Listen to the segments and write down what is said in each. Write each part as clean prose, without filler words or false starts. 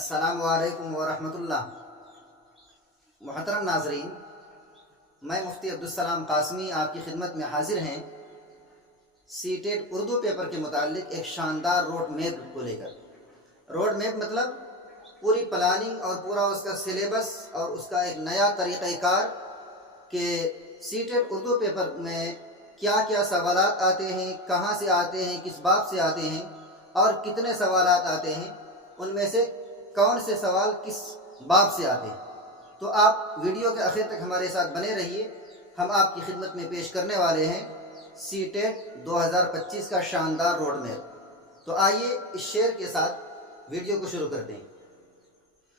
अस्सलामु अलैकुम वरहमतुल्लाह। मुहतरम नाजरीन, मैं मुफ्ती अब्दुस्सलाम कासमी आपकी खिदमत में हाजिर हैं सीटेट उर्दू पेपर के मुतालिक एक शानदार रोड मैप को लेकर। रोड मैप मतलब पूरी प्लानिंग और पूरा उसका सिलेबस और उसका एक नया तरीक़ाकार कि सीटेट उर्दू पेपर में क्या क्या सवालात आते हैं, कहाँ से आते हैं, किस बाब से आते हैं और कितने सवालात आते हैं, उनमें से कौन से सवाल किस बाब से आते हैं। तो आप वीडियो के आखिर तक हमारे साथ बने रहिए। हम आपकी खिदमत में पेश करने वाले हैं सीटेट 2025 का शानदार रोड मैप। तो आइए इस शेर के साथ वीडियो को शुरू करते हैं।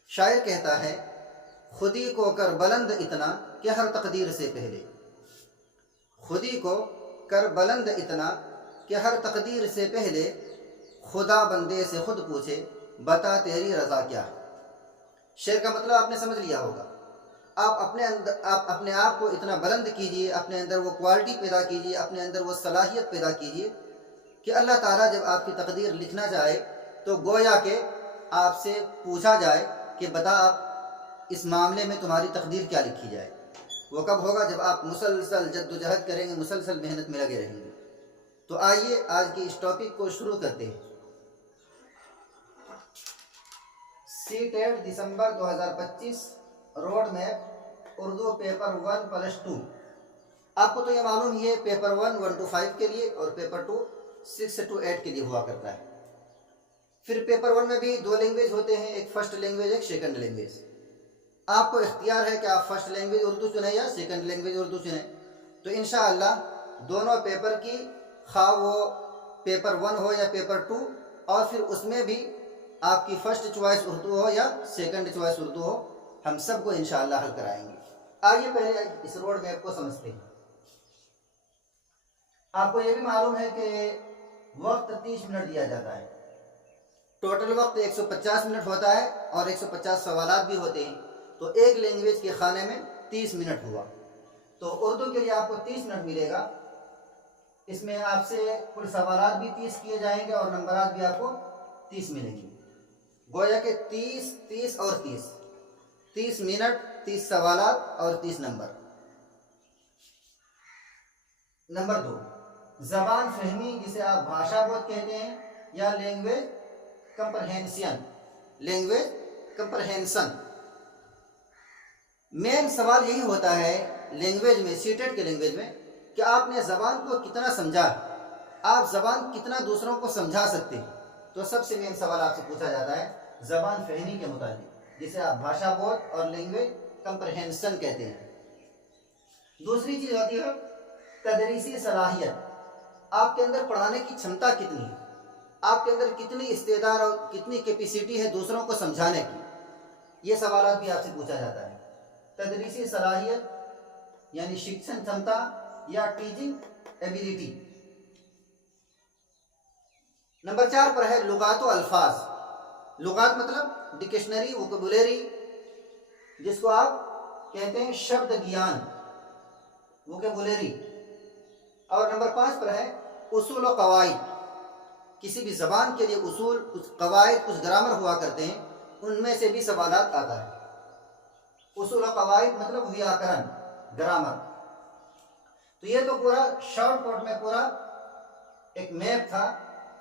शायर कहता है, खुदी को कर बुलंद इतना कि हर तकदीर से पहले। खुदी को कर बुलंद इतना कि हर तकदीर से पहले, खुदा बंदे से खुद पूछे बता तेरी रज़ा क्या है। शेर का मतलब आपने समझ लिया होगा। आप अपने आप को इतना बुलंद कीजिए, अपने अंदर वो क्वालिटी पैदा कीजिए, अपने अंदर वो सलाहियत पैदा कीजिए कि अल्लाह ताला जब आपकी तकदीर लिखना चाहे तो गोया के आपसे पूछा जाए कि बता आप इस मामले में तुम्हारी तकदीर क्या लिखी जाए। वो कब होगा? जब आप मुसलसल जद्दोजहद करेंगे, मुसलसल मेहनत में लगे रहेंगे। तो आइए आज की इस टॉपिक को शुरू करते हैं। सीटेट दिसंबर 2025 रोड मैप उर्दू पेपर 1+2। आपको तो ये मालूम ही है, पेपर 1 1 to 5 के लिए और पेपर 2 6 to 8 के लिए हुआ करता है। फिर पेपर 1 में भी दो लैंग्वेज होते हैं, एक फर्स्ट लैंग्वेज, एक सेकंड लैंग्वेज। आपको इख्तियार है कि आप फर्स्ट लैंग्वेज उर्दू चुनें या सेकंड लैंग्वेज उर्दू चुनें। तो इंशाअल्लाह दोनों पेपर की, खा वो पेपर 1 हो या पेपर 2, और फिर उसमें भी आपकी फर्स्ट चॉइस उर्दू हो या सेकंड चॉइस उर्दू हो, हम सबको इंशाअल्लाह हल कराएंगे। आइए पहले इस रोड मैप को समझते हैं। आपको ये भी मालूम है कि वक्त 30 मिनट दिया जाता है। टोटल वक्त 150 मिनट होता है और 150 सवालात भी होते हैं। तो एक लैंग्वेज के खाने में 30 मिनट हुआ। तो उर्दू के लिए आपको 30 मिनट मिलेगा। इसमें आपसे कुल सवालात भी 30 किए जाएंगे और नंबरात भी आपको 30 मिलेंगे। गोया के 30 30 और 30 मिनट, 30 सवालात और 30 नंबर। नंबर 2, ज़बान फहमी, जिसे आप भाषा बोध कहते हैं या language comprehension. Language comprehension main सवाल यही होता है लैंग्वेज में, सीटेट के लैंग्वेज में, कि आपने ज़बान को कितना समझा, आप ज़बान कितना दूसरों को समझा सकते हैं। तो सबसे मेन सवाल आपसे पूछा जाता है ज़बान फहमी के मुताबिक, जिसे आप भाषा बोध और लैंग्वेज कंप्रहेंशन कहते हैं। दूसरी चीज़ होती है तदरीसी सलाहियत। आपके अंदर पढ़ाने की क्षमता कितनी है, आपके अंदर कितनी इस्तेदाद और कितनी कैपेसिटी है दूसरों को समझाने की। ये सवाल भी आपसे पूछा जाता है। तदरीसी सलाहियत यानी शिक्षण क्षमता या टीचिंग एबिलिटी। नंबर 4 पर है लुगात व अल्फाज। लुगात मतलब डिक्शनरी, वोकैबुलरी, जिसको आप कहते हैं शब्द ज्ञान, वोकैबुलरी। और नंबर 5 पर है उसूल व कवायद। किसी भी ज़बान के लिए उसूल, कुछ कवायद, कुछ ग्रामर हुआ करते हैं, उनमें से भी सवालात आता है। उसूल व कवायद मतलब व्याकरण, ग्रामर। तो ये तो पूरा शॉर्टकट में पूरा एक मैप था।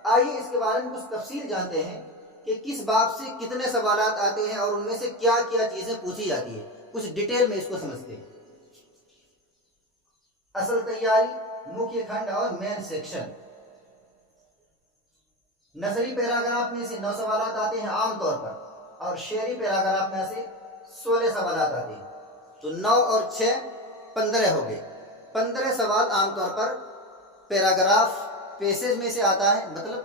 आइए इसके बारे में कुछ तफसील जानते हैं कि किस बाब से कितने सवालात आते हैं और उनमें से क्या क्या चीज़ें पूछी जाती है। कुछ डिटेल में इसको समझते हैं। असल तैयारी, मुख्य खंड और मेन सेक्शन। नसरी पैराग्राफ में से 9 सवालात आते हैं आमतौर पर, और शेरी पैराग्राफ में से 16 सवालात आते हैं। तो 9 और 6 15 हो गए। 15 सवाल आमतौर पर पैराग्राफ पेसेज में से आता है, मतलब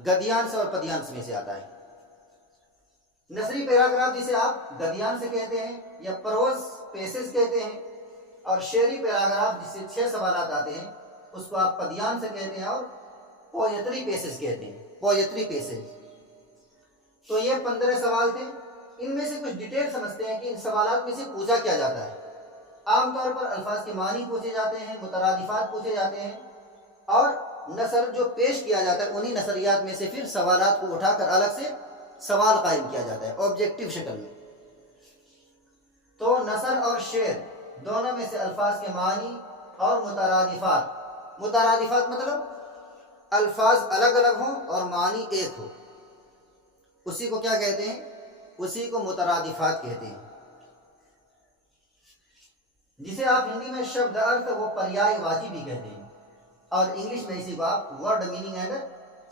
गद्यांश और पद्यांश में से आता है। नसरी पैराग्राफ जिसे आप गद्यांश से कहते हैं या प्रोज पेसेज कहते हैं, और शेरी पैराग्राफ जिससे 6 सवालात आते हैं उसको आप पद्यांश से कहते हैं और पोएट्री पेसेज कहते हैं, पोएट्री पेसेज। तो ये 15 सवाल थे। इनमें से कुछ डिटेल समझते हैं कि इन सवालात में से पूछा क्या जाता है। आमतौर पर अल्फाज के मानी पूछे जाते हैं, मुतरादिफात पूछे जाते हैं, और नसर जो पेश किया जाता है उन्हीं नसरियात में से फिर सवालात को उठाकर अलग से سوال قائم کیا جاتا ہے آبجیکٹو شکل میں۔ تو نثر اور شعر دونوں میں سے الفاظ کے معنی اور مترادفات مطلب الفاظ الگ الگ ہوں اور معنی ایک ہو، اسی کو کیا کہتے ہیں؟ اسی کو مترادفات کہتے ہیں، جسے آپ ہندی میں شبد ارتھ و پریائے واچی بھی کہتے ہیں، اور انگلش میں اسی کو آپ ورڈ میننگ اینڈ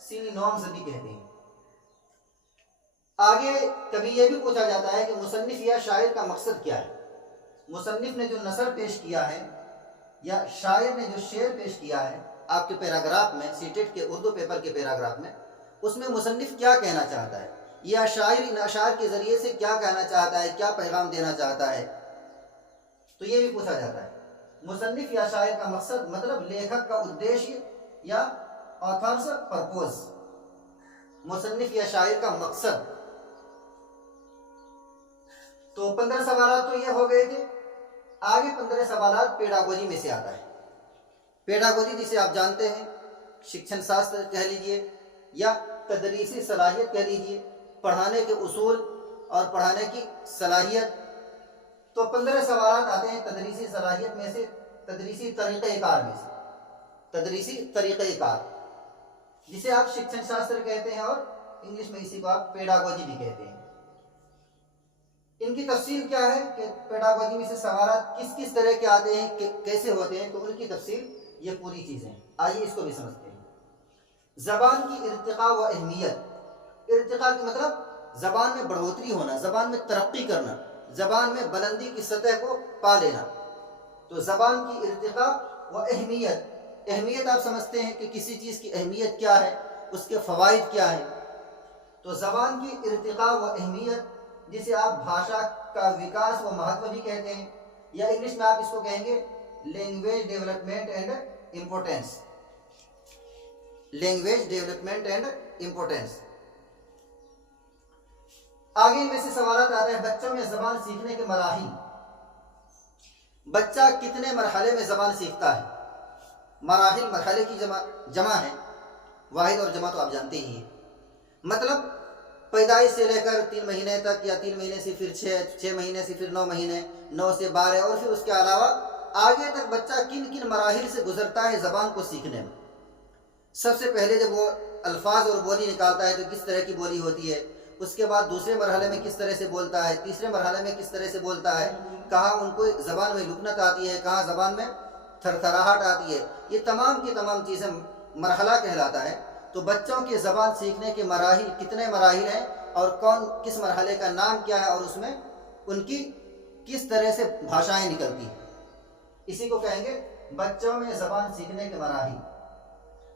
سینونیمز بھی کہتے ہیں۔ آگے کبھی یہ بھی پوچھا جاتا ہے کہ مصنف یا شاعر کا مقصد کیا ہے؟ مصنف نے جو نثر پیش کیا ہے یا شاعر نے جو شعر پیش کیا ہے آپ کے پیراگراف میں، سی ٹیٹ کے اردو پیپر کے پیراگراف میں، اس میں مصنف کیا کہنا چاہتا ہے یا شاعر ان اشعار کے ذریعے سے کیا کہنا چاہتا ہے، کیا پیغام دینا چاہتا ہے، تو یہ بھی پوچھا جاتا ہے۔ مصنف یا شاعر کا مقصد مطلب لیکھک کا ادیشیہ یا آتھرز پرپوز، مصنف یا شاعر کا مقصد۔ تو 15 سوالات تو یہ ہو گئے تھے۔ آگے 15 سوالات پیڈاگوجی میں سے آتا ہے۔ پیڈاگوجی جسے آپ جانتے ہیں شکشن شاستر کہہ لیجئے یا تدریسی صلاحیت کہہ لیجئے، پڑھانے کے اصول اور پڑھانے کی صلاحیت۔ تو 15 سوالات آتے ہیں تدریسی صلاحیت میں سے، تدریسی طریقہ کار میں سے، تدریسی طریقہ کار جسے آپ شکشن شاستر کہتے ہیں اور انگلش میں اسی کو آپ پیڈاگوجی بھی کہتے ہیں۔ ان کی تفصیل کیا ہے کہ پیڈاگوجی میں سے سوالات کس کس طرح کے آتے ہیں، کیسے ہوتے ہیں، تو ان کی تفصیل یہ پوری چیزیں ہیں۔ آئیے اس کو بھی سمجھتے ہیں۔ زبان کی ارتقاء و اہمیت۔ ارتقاء کی مطلب زبان میں بڑھوتری ہونا، زبان میں ترقی کرنا، زبان میں بلندی کی سطح کو پا لینا۔ تو زبان کی ارتقاء و اہمیت، اہمیت آپ سمجھتے ہیں کہ کسی چیز کی اہمیت کیا ہے، اس کے فوائد کیا ہیں۔ تو زبان کی ارتقاء و اہمیت جسے آپ بھاشا کا وکاس و مہتو بھی کہتے ہیں، یا انگلش میں آپ اس کو کہیں گے language development and importance, language development and importance. آگے ان میں سے سوالات آتے ہیں بچوں میں زبان سیکھنے کے مراحل۔ بچہ کتنے مرحلے میں زبان سیکھتا ہے؟ مراحل مرحلے کی جمع ہے، واحد اور جمع تو آپ جانتے ہی ہیں۔ مطلب پیدائش سے لے کر 3 مہینے تک، یا 3 مہینے سے پھر 6 مہینے سے پھر 9 مہینے، 9 سے 12، اور پھر اس کے علاوہ آگے تک بچہ کن کن مراحل سے گزرتا ہے زبان کو سیکھنے میں۔ سب سے پہلے جب وہ الفاظ اور بولی نکالتا ہے تو کس طرح کی بولی ہوتی ہے، اس کے بعد دوسرے مرحلے میں کس طرح سے بولتا ہے، تیسرے مرحلے میں کس طرح سے بولتا ہے، کہاں ان کو زبان میں لکنت آتی ہے، کہاں زبان میں تھرتھراہٹ آتی ہے، یہ تمام کی تمام چیزیں مرحلہ کہلاتا ہے۔ تو بچوں کے زبان سیکھنے کے مراحل کتنے مراحل ہیں، اور کون کس مرحلے کا نام کیا ہے، اور اس میں ان کی کس طرح سے بھاشائیں نکلتی ہیں، اسی کو کہیں گے بچوں میں زبان سیکھنے کے مراحل۔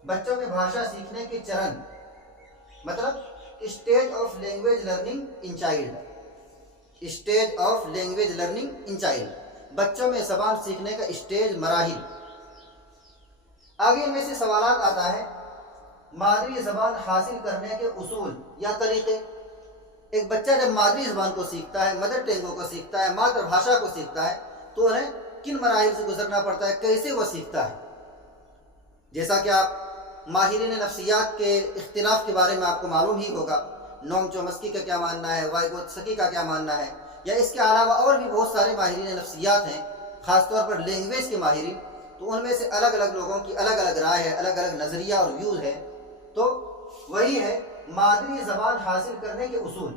بچوں میں بھاشا سیکھنے کے چرن مطلب stage of language learning in child, stage of language learning in child, بچوں میں زبان سیکھنے کا اسٹیج، مراحل۔ آگے ان میں سے سوالات آتا ہے مادری زبان حاصل کرنے کے اصول یا طریقے۔ ایک بچہ جب مادری زبان کو سیکھتا ہے، مدر ٹینگو کو سیکھتا ہے، مادر بھاشا کو سیکھتا ہے، تو انہیں کن مراحل سے گزرنا پڑتا ہے، کیسے وہ سیکھتا ہے۔ جیسا کہ آپ ماہرین نفسیات کے اختلاف کے بارے میں آپ کو معلوم ہی ہوگا، نوم چومسکی کا کیا ماننا ہے، وائگوتسکی کا کیا ماننا ہے، یا اس کے علاوہ اور بھی بہت سارے ماہرین نفسیات ہیں، خاص طور پر لینگویج کے ماہرین، تو ان میں سے الگ الگ لوگوں کی الگ الگ رائے ہے، الگ الگ نظریہ اور ویوز ہے۔ تو وہی ہے مادری زبان حاصل کرنے کے اصول۔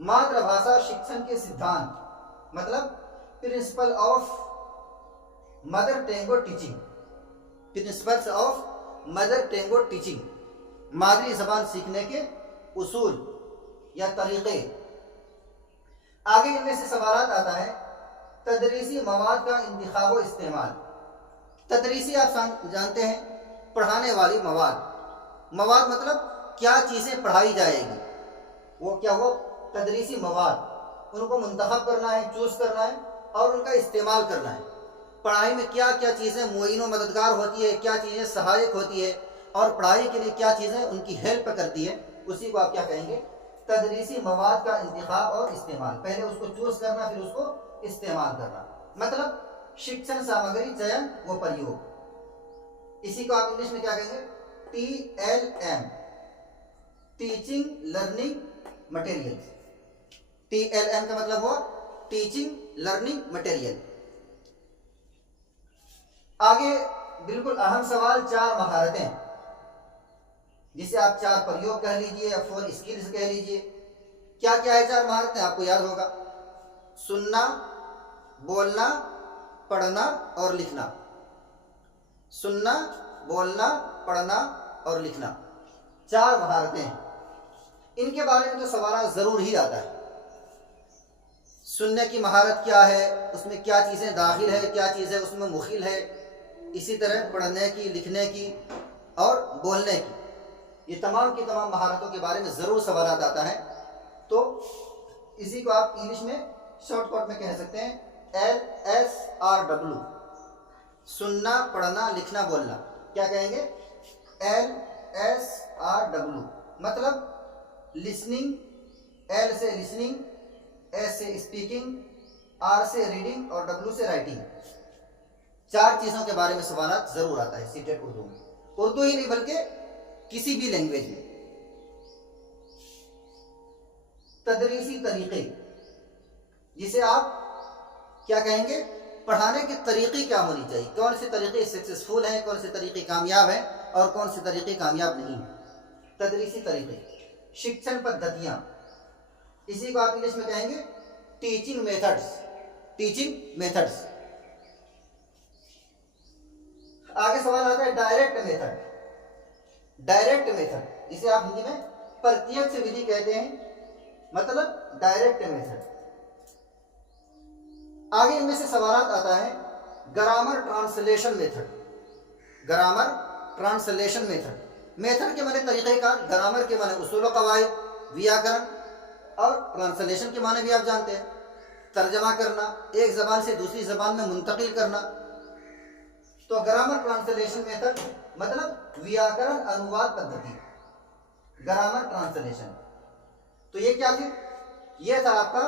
ماتر بھاشا شکشن کے سدھانت مطلب principle of mother tongue teaching, principles of mother tongue teaching, مادری زبان سیکھنے کے اصول یا طریقے۔ آگے ان میں سے سوالات آتا ہے تدریسی مواد کا انتخاب و استعمال۔ تدریسی آپ جانتے ہیں پڑھانے والی مواد، مواد مطلب کیا چیزیں پڑھائی جائے گی، وہ کیا ہو تدریسی مواد، ان کو منتخب کرنا ہے، چوز کرنا ہے اور ان کا استعمال کرنا ہے۔ پڑھائی میں کیا کیا چیزیں معین و مددگار ہوتی ہے، کیا چیزیں سہایک ہوتی ہے، اور پڑھائی کے لیے کیا چیزیں ان کی ہیلپ کرتی ہے، اسی کو آپ کیا کہیں گے تدریسی مواد کا انتخاب اور استعمال۔ پہلے اس کو چوز کرنا، پھر اس کو استعمال کرنا، مطلب شکشن سامگری چین و پریوگ، اسی کو آپ انگلش میں کیا کہیں گے TLM، teaching learning material. TLM का मतलब हुआ टीचिंग लर्निंग मटेरियल। आगे बिल्कुल अहम सवाल, 4 महारतें, जिसे आप 4 प्रयोग कह लीजिए या 4 स्किल्स कह लीजिए। क्या क्या है 4 महारतें? आपको याद होगा, सुनना, बोलना, पढ़ना और लिखना। सुनना, बोलना, पढ़ना और लिखना, 4 महारतें हैं। इनके बारे में तो सवाल ज़रूर ही आता है। सुनने की महारत क्या है, उसमें क्या चीज़ें दाखिल है, क्या चीज़ें उसमें मुखिल है। इसी तरह पढ़ने की, लिखने की और बोलने की, ये तमाम की तमाम महारतों के बारे में ज़रूर सवाल आता है। तो इसी को आप इंग्लिश में शॉर्टकट में कह सकते हैं LSRW, सुनना, पढ़ना, लिखना, बोलना। क्या कहेंगे? LSRW मतलब लिसनिंग, L से लिसनिंग, S से स्पीकिंग, R से रीडिंग और W से राइटिंग। 4 चीज़ों के बारे में सवाल ज़रूर आता है सीटेट उर्दू में। उर्दू ही नहीं बल्कि किसी भी लैंग्वेज में। तदरीसी तरीक़े, जिसे आप क्या कहेंगे, पढ़ाने के तरीक़े क्या होनी चाहिए, कौन से तरीक़े सक्सेसफुल हैं, कौन से तरीक़े कामयाब हैं और कौन से तरीक़े कामयाब नहीं हैं। तदरीसी तरीक़े, शिक्षण पद्धतियाँ, इसी को आप इंग्लिश में कहेंगे टीचिंग मेथड्स। Teaching methods. आगे सवाल आता है डायरेक्ट मेथड। डायरेक्ट मेथड, जिसे आप हिंदी में प्रत्यक्ष विधि कहते हैं, मतलब डायरेक्ट मेथड। आगे इनमें से सवाल आता है grammar translation method. Grammar translation method. Method के माने तरीक़ेकार, ग्रामर के माने उसूल व कवायद, व्याकरण, और ट्रांसलेशन के माने भी आप जानते हैं, तर्जमा करना, एक ज़बान से दूसरी ज़बान में मुंतकिल करना। तो ग्रामर ट्रांसलेशन मेथड मतलब व्याकरण अनुवाद पद्धति, ग्रामर ट्रांसलेशन। तो ये क्या थी? ये था आपका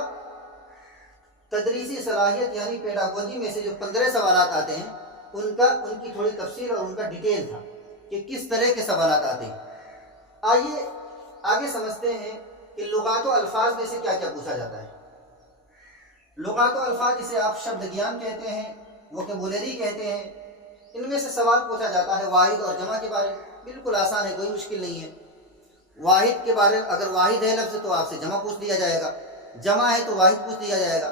तदरीसी सलाहियत यानी पेडागोजी में से जो 15 सवाल आते हैं उनकी थोड़ी तफसील और उनका डिटेल था कि किस तरह के सवाल आते हैं। आइए आगे समझते हैं कि लुगात व अल्फाज में से क्या क्या पूछा जाता है। लुगात व अल्फाज, जिसे आप शब्द ज्ञान कहते हैं, वोकैबुलरी कहते हैं, इनमें से सवाल पूछा जाता है वाहिद और जमा के बारे में। बिल्कुल आसान है, कोई मुश्किल नहीं है। वाहिद के बारे में, अगर वाहिद है लफ्ज़ तो आपसे जमा पूछ लिया जाएगा, जमा है तो वाहिद पूछ लिया जाएगा।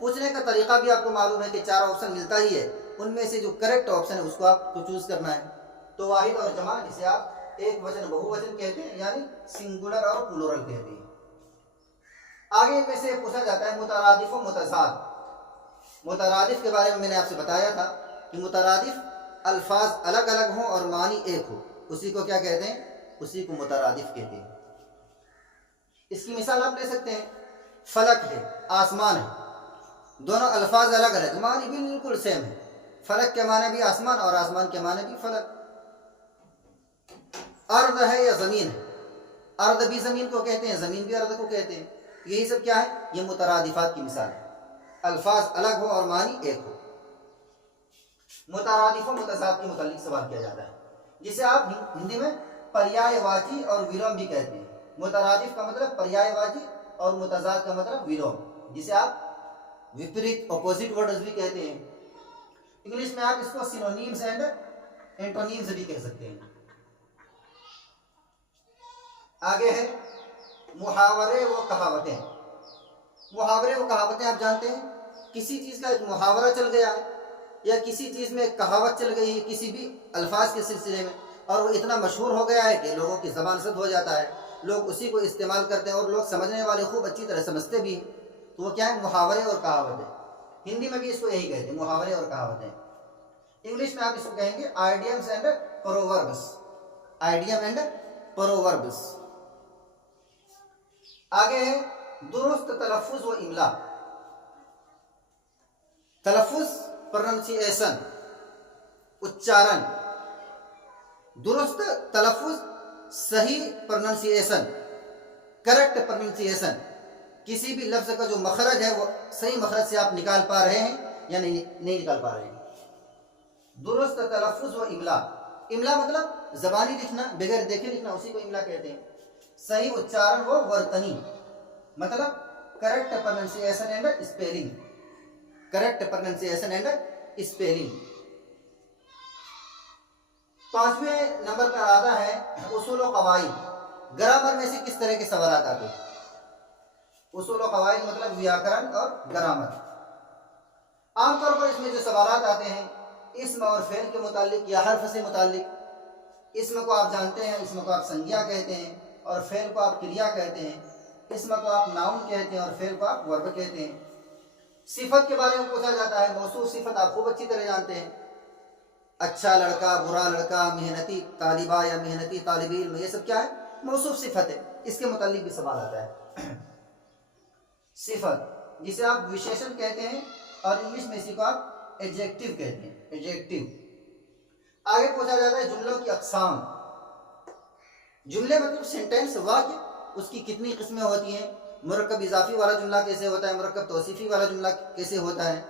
पूछने का तरीका भी आपको मालूम है कि 4 ऑप्शन मिलता ही है, उनमें से जो करेक्ट ऑप्शन है उसको आपको चूज़ करना है। तो वाहिद और जमा, जिसे आप एक वचन बहुवचन कहते हैं, यानी सिंगुलर और प्लूरल कहते हैं। आगे इनमें से पूछा जाता है मुतरादिफ व मुतज़ाद। मुतरादिफ के बारे में मैंने आपसे बताया था कि मुतरादिफ अल्फाज अलग अलग हों और मानी एक हो, उसी को क्या कहते हैं? उसी को मुतरादिफ कहते हैं। इसकी मिसाल आप ले सकते हैं, फलक है, आसमान है, दोनों अल्फाज अलग अलग, मानी बिल्कुल सेम है। फलक के माने भी आसमान और आसमान के माने भी फलक। अर्द है या ज़मीन है, अर्द भी ज़मीन को कहते हैं, ज़मीन भी अर्द को कहते हैं। यही सब क्या है? ये मुतरादिफात की मिसाल है, अल्फाज अलग हो और मानी एक हो। मुतरादिफ व मुतज़ाद के मुतालिक सवाल किया जाता है, जिसे आप हिंदी में पर्यायवाची और विलोम भी कहते हैं। मुतरादिफ का मतलब पर्यायवाची और मुतज़ाद का मतलब विलोम, जिसे आप विपरीत, ऑपोजिट वर्ड्स भी कहते हैं। इंग्लिश में आप इसको सिनोनिम्स एंड एंटोनिम्स भी कह सकते हैं। आगे है मुहावरे व कहावतें। मुहावरे व कहावतें आप जानते हैं, किसी चीज़ का एक मुहावरा चल गया है या किसी चीज़ में एक कहावत चल गई है किसी भी अल्फाज के सिलसिले में, और वो इतना मशहूर हो गया है कि लोगों की ज़बान सद हो जाता है, लोग उसी को इस्तेमाल करते हैं और लोग समझने वाले खूब अच्छी तरह समझते भी हैं। तो वो क्या है? मुहावरे और कहावतें। हिंदी में भी इसको यही कहते हैं, मुहावरे और कहावतें। इंग्लिश में आप इसको कहेंगे idioms and proverbs. Idiom and proverbs. आगे है दुरुस्त तलफ़ुज़ व इमला। तलफ़ुज़ प्रोनंसिएशन, उच्चारण, दुरुस्त तलफ़ुज़, सही प्रोनंसिएशन, करेक्ट प्रोनंसिएशन। किसी भी लफ्ज़ का जो मखरज है वो सही मखरज से आप निकाल पा रहे हैं या नहीं निकाल पा रहे हैं। दुरुस्त तलफ़ुज़ व इमला। इमला मतलब ज़बानी लिखना, बगैर देखे लिखना, उसी को इमला कहते हैं। सही उच्चारण व वर्तनी, मतलब correct pronunciation and spelling, correct pronunciation and spelling. 5वें नंबर पर आता है उसूल व कवाइद। ग्रामर में से किस तरह के सवाल आते हैं? उसूल व कवाइद मतलब व्याकरण और ग्रामर। आमतौर पर इसमें जो सवाल आते हैं इस्म और फेल के मुतालिक या हर्फ से मुतालिक। इस्म को आप जानते हैं, इस्म को आप संज्ञा कहते हैं और फेल को आप क्रिया कहते हैं। इस्म को आप नाउन कहते हैं और फेल को आप वर्ब कहते हैं। सिफत के बारे में पूछा जाता है, मौसूफ सिफत आप खूब अच्छी तरह जानते हैं, अच्छा लड़का, बुरा लड़का, मेहनती तालिबा या मेहनती तालिब इल्म, ये सब क्या है? मौसूफ सिफत है। इसके मुतालिक भी सवाल आता है। सिफत जिसे आप विशेषण कहते हैं और इंग्लिश में इसी को आप एडजेक्टिव कहते हैं, एडजेक्टिव। आगे पूछा जाता है जुमलों की अक़साम। जुमले मतलब सेंटेंस, वाक्य, उसकी कितनी किस्में होती हैं? मुरक्कब इजाफी वाला जुमला कैसे होता है, मुरक्कब तौसीफी वाला जुमला कैसे होता है,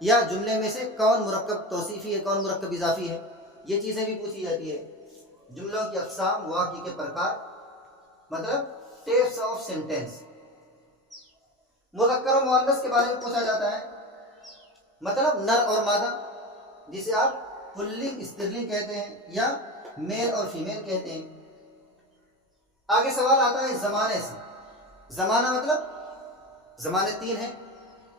या जुमले में से कौन मुरक्कब तौसीफी है, कौन मुरक्कब इजाफी है, ये चीज़ें भी पूछी जाती है। जुमलों की अक़साम, वाक्य के प्रकार, मतलब टाइप्स ऑफ सेंटेंस। मुज़क्कर और मुअन्नस के बारे में पूछा जाता है, मतलब नर और मादा, जिसे आप पुल्लिंग स्त्रीलिंग कहते हैं या मेल और फीमेल कहते हैं। आगे सवाल आता है ज़माने से। ज़माना मतलब ज़माने 3 हैं,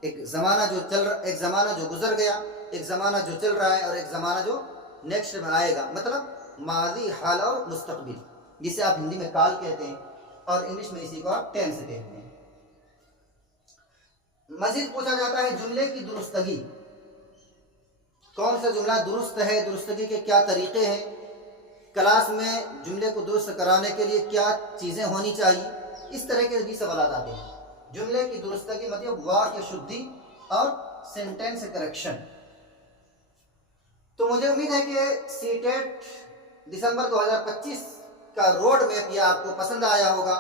एक ज़माना जो चल रहा, एक ज़माना जो गुजर गया, एक ज़माना जो चल रहा है और एक ज़माना जो नेक्स्ट में आएगा, मतलब माजी, हाल और मुस्तकबिल, जिसे आप हिंदी में काल कहते हैं और इंग्लिश में इसी को आप टेंस कहते हैं। मज़ीद पूछा जाता है जुमले की दुरुस्तगी। कौन सा जुमला दुरुस्त है, दुरुस्तगी के क्या तरीक़े हैं, क्लास में जुमले को दुरुस्त कराने के लिए क्या चीज़ें होनी चाहिए, इस तरह के भी सवाल आते हैं। जुमले की दुरुस्तगी मतलब वाक्य शुद्धि और सेंटेंस करेक्शन। तो मुझे उम्मीद है कि सीटेट दिसंबर 2025 का रोड मैप ये आपको पसंद आया होगा।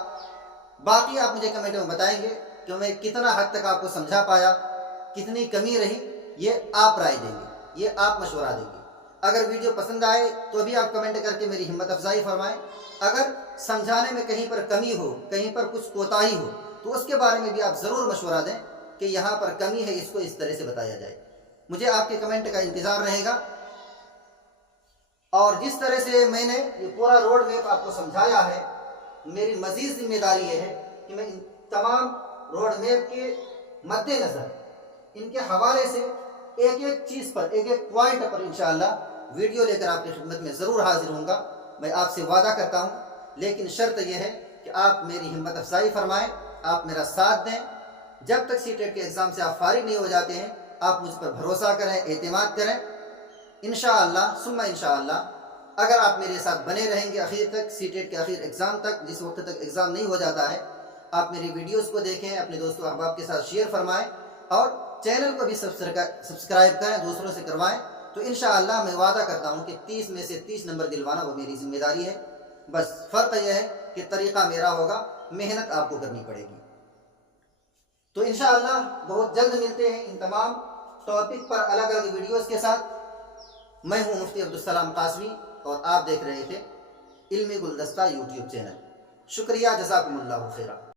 बाकी आप मुझे कमेंट में बताएंगे कि मैं कितना हद तक आपको समझा पाया, कितनी कमी रही, ये आप राय देंगे, ये आप मशवरा देंगे। अगर वीडियो पसंद आए तो भी आप कमेंट करके मेरी हिम्मत अफजाई फरमाएं। अगर समझाने में कहीं पर कमी हो, कहीं पर कुछ कोताही हो, तो उसके बारे में भी आप ज़रूर मशवरा दें कि यहाँ पर कमी है, इसको इस तरह से बताया जाए। मुझे आपके कमेंट का इंतज़ार रहेगा। और जिस तरह से मैंने ये पूरा रोड मैप आपको समझाया है, मेरी मज़ीद जिम्मेदारी ये है कि मैं इन तमाम रोड मैप के मद्देनज़र इनके हवाले से एक एक चीज़ पर, एक एक पॉइंट पर इंशाअल्लाह वीडियो लेकर आपकी खिदमत में ज़रूर हाजिर होऊंगा। मैं आपसे वादा करता हूँ, लेकिन शर्त यह है कि आप मेरी हिम्मत अफजाई फरमाएं, आप मेरा साथ दें। जब तक सीटेट के एग्ज़ाम से आप फारिग नहीं हो जाते हैं, आप मुझ पर भरोसा करें, एतमाद करें। इंशाअल्लाह सुम्मा इंशाअल्लाह अगर आप मेरे साथ बने रहेंगे आखिर तक, सीटेट के आखिर एग्ज़ाम तक, जिस वक्त तक एग्ज़ाम नहीं हो जाता है, आप मेरी वीडियोस को देखें, अपने दोस्तों अहबाब के साथ शेयर फरमाएं और चैनल को भी सब्सक्राइब करें, दूसरों से करवाएं। तो इंशाअल्लाह मैं वादा करता हूँ कि 30 में से 30 नंबर दिलवाना वो मेरी जिम्मेदारी है। बस फ़र्क यह है कि तरीक़ा मेरा होगा, मेहनत आपको करनी पड़ेगी। तो इंशाअल्लाह बहुत जल्द मिलते हैं इन तमाम टॉपिक पर अलग अलग वीडियोस के साथ। मैं हूँ मुफ्ती अब्दुल सलाम कासमी और आप देख रहे थे इल्मी गुलदस्ता यूट्यूब चैनल। शुक्रिया, जज़ाकुमुल्लाहु खैरा।